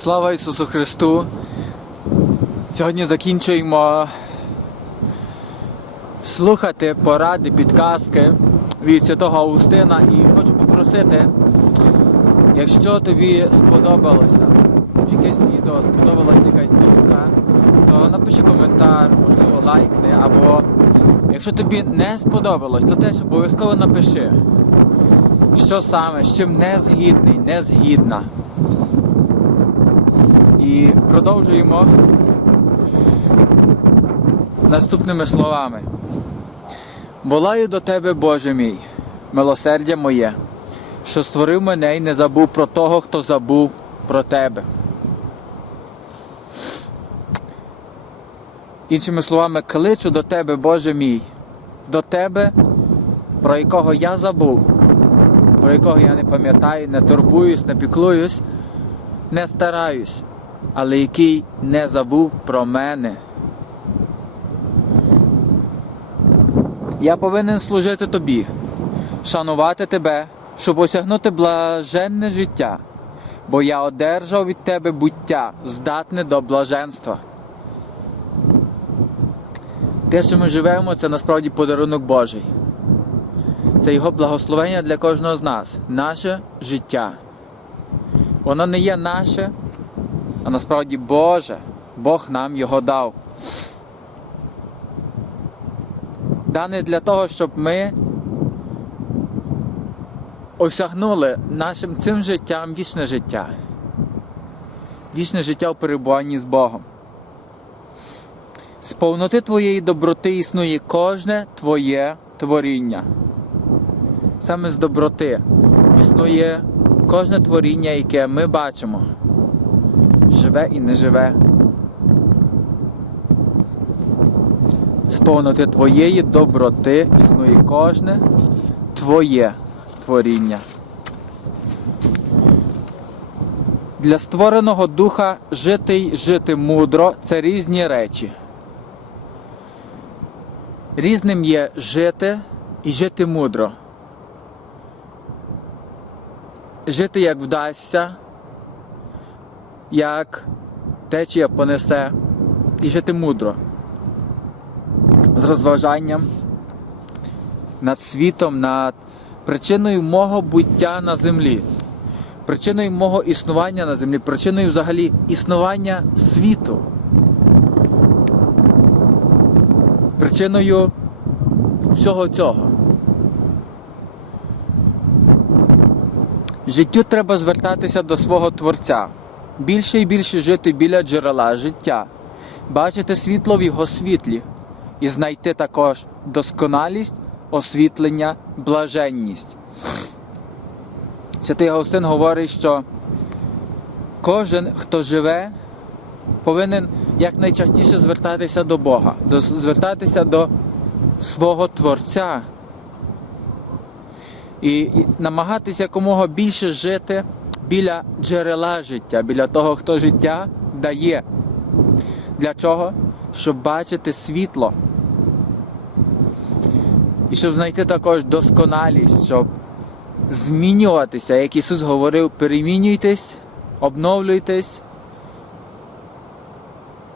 Слава Ісусу Христу! Сьогодні закінчуємо слухати поради, підказки від святого Аустина і хочу попросити, якщо тобі сподобалося якесь відео, сподобалася якась думка, то напиши коментар, можливо, лайкни, або якщо тобі не сподобалось, то теж обов'язково напиши, що саме, з чим не згідний, не згідна. І продовжуємо наступними словами. Волаю до тебе, Боже мій, милосердя моє, що створив мене і не забув про того, хто забув про тебе. Іншими словами, кличу до тебе, Боже мій, до тебе, про якого я забув, про якого я не пам'ятаю, не турбуюсь, не піклуюсь, не стараюсь, але який не забув про мене. Я повинен служити тобі, шанувати тебе, щоб осягнути блаженне життя, бо я одержав від тебе буття, здатне до блаженства. Те, що ми живемо, це насправді подарунок Божий. Це Його благословення для кожного з нас, наше життя. Воно не є наше, а насправді Боже. Бог нам його дав. Дане для того, щоб ми осягнули нашим цим життям вічне життя. Вічне життя в перебуванні з Богом. З повноти твоєї доброти існує кожне твоє творіння. Саме з доброти існує кожне творіння, яке ми бачимо, живе і не живе. З повноти твоєї доброти існує кожне твоє творіння. Для створеного духа жити й жити мудро це різні речі. Різним є жити і жити мудро. Жити як вдасться, як течія понесе, і жити мудро. З розважанням над світом, над причиною мого буття на землі, причиною мого існування на землі, причиною взагалі існування світу. Причиною всього цього. Життю треба звертатися до свого Творця, більше і більше жити біля джерела життя, бачити світло в його світлі. І знайти також досконалість, освітлення, блаженність. Святий Августин говорить, що кожен, хто живе, повинен якнайчастіше звертатися до Бога, звертатися до свого Творця. І намагатися якомога більше жити біля джерела життя, біля того, хто життя дає. Для чого? Щоб бачити світло. І щоб знайти також досконалість, щоб змінюватися, як Ісус говорив, перемінюйтесь, обновлюйтесь.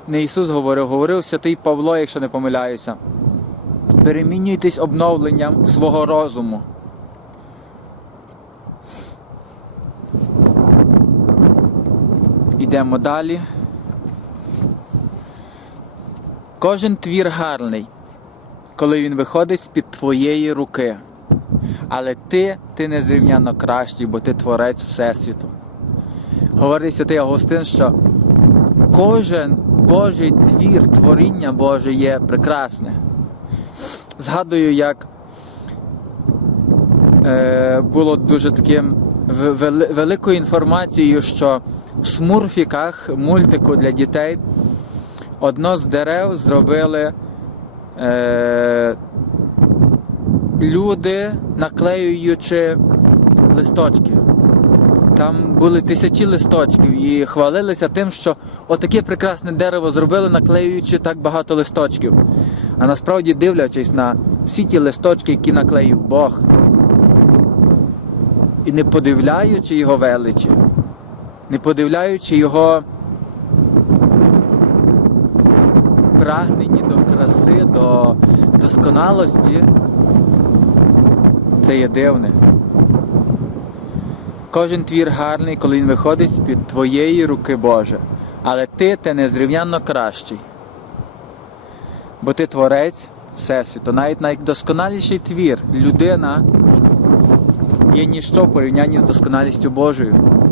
Не Ісус говорив, говорив святий Павло, якщо не помиляюся. Перемінюйтесь обновленням свого розуму. Йдемо далі. Кожен твір гарний, коли він виходить з-під твоєї руки. Але ти, ти незрівняно кращий, бо ти творець Всесвіту. Говорить святий Августин, що кожен Божий твір, творіння Боже є прекрасне. Згадую, як е, було дуже таким великою інформацією, що в смурфіках мультику для дітей одно з дерев зробили е, люди, наклеюючи листочки. Там були тисячі листочків і хвалилися тим, що отаке прекрасне дерево зробили, наклеюючи так багато листочків. А насправді дивлячись на всі ті листочки, які наклеїв Бог, і не подивляючи його величі, не подивляючи його прагненні до краси, до досконалості, це є дивне. Кожен твір гарний, коли він виходить з-під твоєї руки Боже. Але ти те незрівнянно кращий. Бо ти творець Всесвіту. Навіть найдосконаліший твір, людина є ніщо в порівнянні з досконалістю Божою.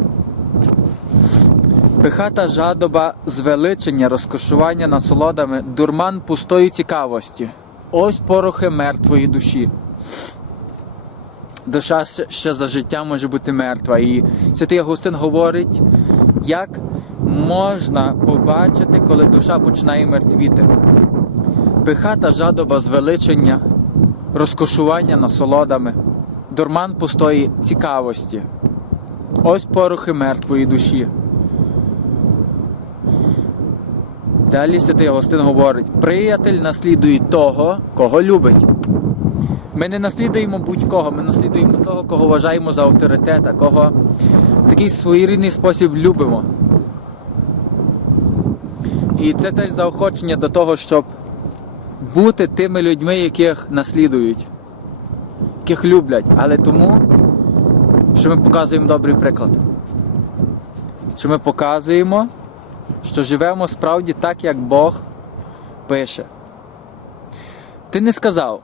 Пихата жадоба, звеличення, розкошування насолодами, дурман пустої цікавості. Ось порохи мертвої душі. Душа ще- за життя може бути мертва. І святий Агустин говорить, як можна побачити, коли душа починає мертвіти. Пихата жадоба, звеличення, розкошування насолодами, дурман пустої цікавості. Ось порохи мертвої душі. Далі святий Агустин говорить: приятель наслідує того, кого любить. Ми не наслідуємо будь-кого, ми наслідуємо того, кого вважаємо за авторитета, кого в такий своєрідний спосіб любимо. І це теж заохочення до того, щоб бути тими людьми, яких наслідують, яких люблять, але тому, що ми показуємо добрий приклад. Що ми показуємо, що живемо справді так, як Бог пише. Ти не сказав,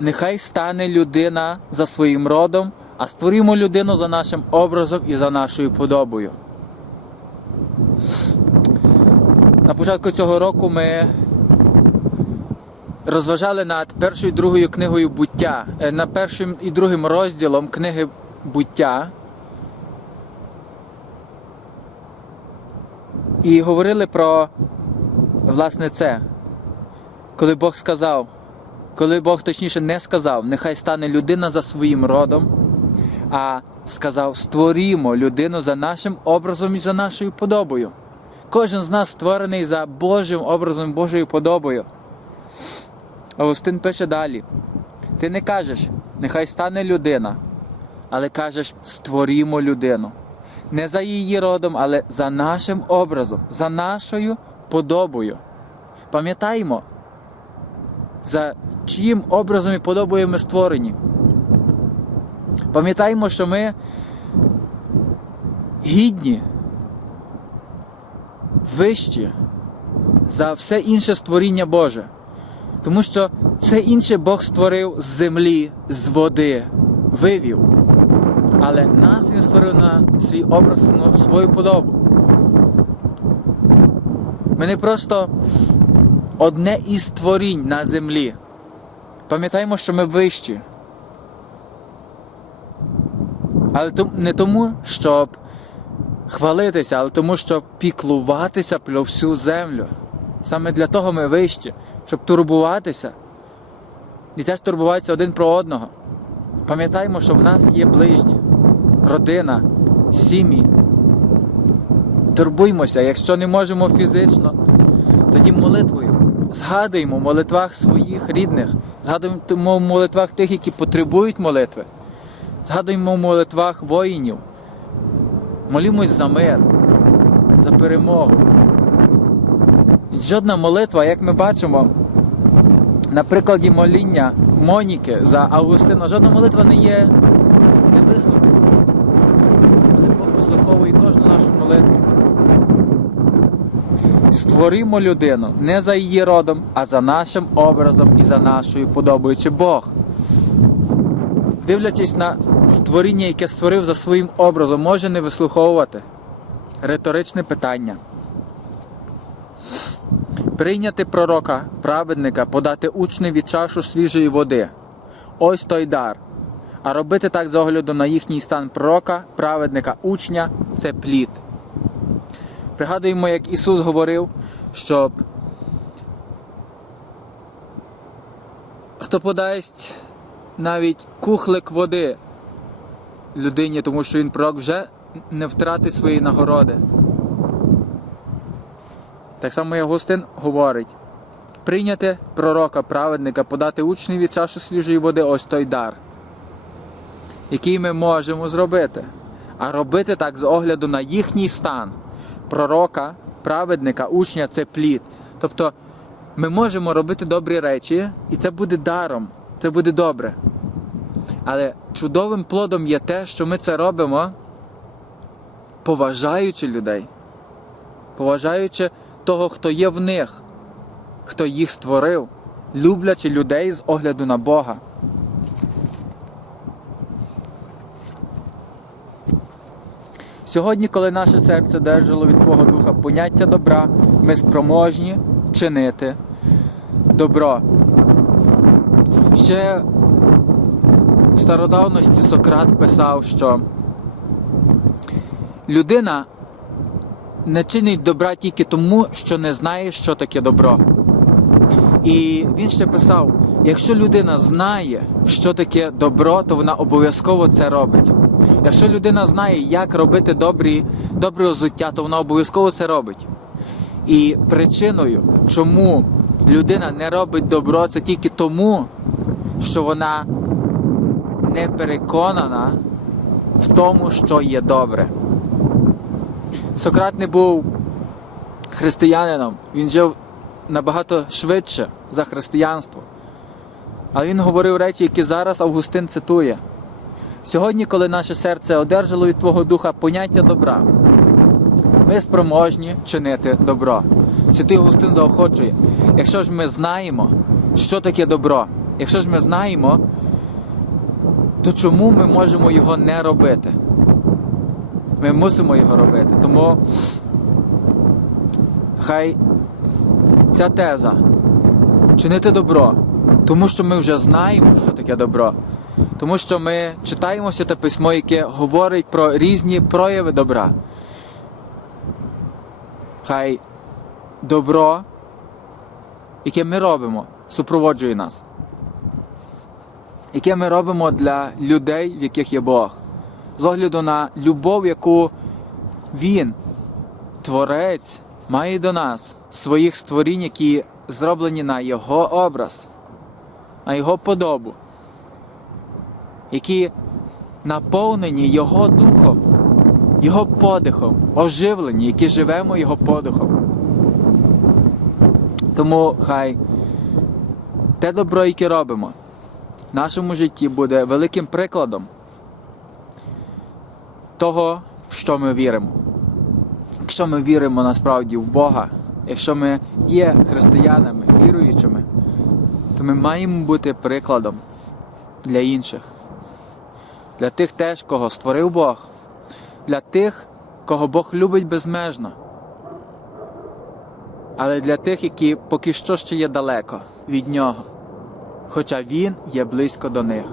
нехай стане людина за своїм родом, а створімо людину за нашим образом і за нашою подобою. На початку цього року ми розважали над першою і другою книгою буття, е, над першим і другим розділом книги буття. І говорили про власне це. Коли Бог сказав, коли Бог точніше не сказав, нехай стане людина за своїм родом, а сказав: створімо людину за нашим образом і за нашою подобою. Кожен з нас створений за Божим образом, Божою подобою. Августин пише далі: ти не кажеш, нехай стане людина, але кажеш, створімо людину. Не за її родом, але за нашим образом, за нашою подобою. Пам'ятаємо, за чиїм образом і подобою ми створені. Пам'ятаємо, що ми гідні, вищі за все інше створіння Боже. Тому що все інше Бог створив з землі, з води, вивів. Але нас Він створив на свій образ, на свою подобу. Ми не просто одне із створінь на землі. Пам'ятаємо, що ми вищі. Але не тому, щоб хвалитися, але тому, щоб піклуватися про всю землю. Саме для того ми вищі, щоб турбуватися. І теж турбуватися один про одного. Пам'ятаємо, що в нас є ближні, родина, сім'ї. Турбуймося, якщо не можемо фізично, тоді молитвою. Згадуємо в молитвах своїх рідних, згадуємо в молитвах тих, які потребують молитви. Згадуємо в молитвах воїнів. Молімось за мир, за перемогу. Жодна молитва, як ми бачимо, на прикладі моління Моніки за Августина, жодна молитва не є не вислухана. Але Бог вислуховує кожну нашу молитву. Створимо людину не за її родом, а за нашим образом і за нашою подобою. Чи Бог, дивлячись на створіння, яке створив за своїм образом, може не вислуховувати? Риторичне питання. Прийняти пророка, праведника, подати учневі чашу свіжої води. Ось той дар. А робити так з огляду на їхній стан пророка, праведника, учня це плід. Пригадуємо, як Ісус говорив, щоб хто подасть навіть кухлик води людині, тому що він пророк вже не втратить свої нагороди. Так само і Агустин говорить: прийняти пророка, праведника, подати учневі чашу свіжої води ось той дар, який ми можемо зробити. а робити так з огляду на їхній стан. Пророка, праведника, учня це плід. Тобто ми можемо робити добрі речі, і це буде даром, це буде добре. Але чудовим плодом є те, що ми це робимо, поважаючи людей, поважаючи того, хто є в них, хто їх створив, люблячи людей з огляду на Бога. Сьогодні, коли наше серце держало від Бога Духа поняття добра, ми спроможні чинити добро. Ще в стародавності Сократ писав, що людина не чинить добра тільки тому, що не знає, що таке добро. І він ще писав: якщо людина знає, що таке добро, то вона обов'язково це робить. Якщо людина знає, як робити добрі, добре озуття, то вона обов'язково це робить. І причиною, чому людина не робить добро, це тільки тому, що вона не переконана в тому, що є добре. Сократ не був християнином, він жив набагато швидше за християнство. Але він говорив речі, які зараз Августин цитує. Сьогодні, коли наше серце одержало від Твого Духа поняття добра, ми спроможні чинити добро. Святий Августин заохочує. Якщо ж ми знаємо, що таке добро, якщо ж ми знаємо, то чому ми можемо його не робити? Ми мусимо його робити. Тому хай ця теза чинити добро, тому що ми вже знаємо, що таке добро. Тому що ми читаємо святе письмо, яке говорить про різні прояви добра. Хай добро, яке ми робимо, супроводжує нас. Яке ми робимо для людей, в яких є Бог. З огляду на любов, яку Він, Творець, має до нас, своїх створінь, які зроблені на Його образ, на Його подобу які наповнені Його духом, Його подихом, оживлені, які живемо Його подихом. Тому хай те добро, яке робимо в нашому житті, буде великим прикладом того, в що ми віримо. Якщо ми віримо насправді в Бога, якщо ми є християнами, віруючими, то ми маємо бути прикладом для інших для тих теж, кого створив Бог, для тих, кого Бог любить безмежно, але для тих, які поки що ще є далеко від Нього, хоча Він є близько до них.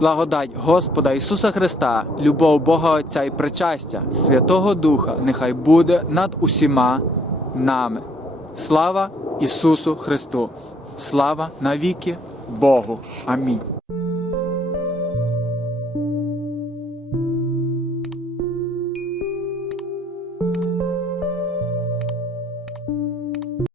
Благодать Господа Ісуса Христа, любов Бога Отця і причастя, Святого Духа, нехай буде над усіма нами. Слава Ісусу Христу! Слава навіки Богу! Амінь.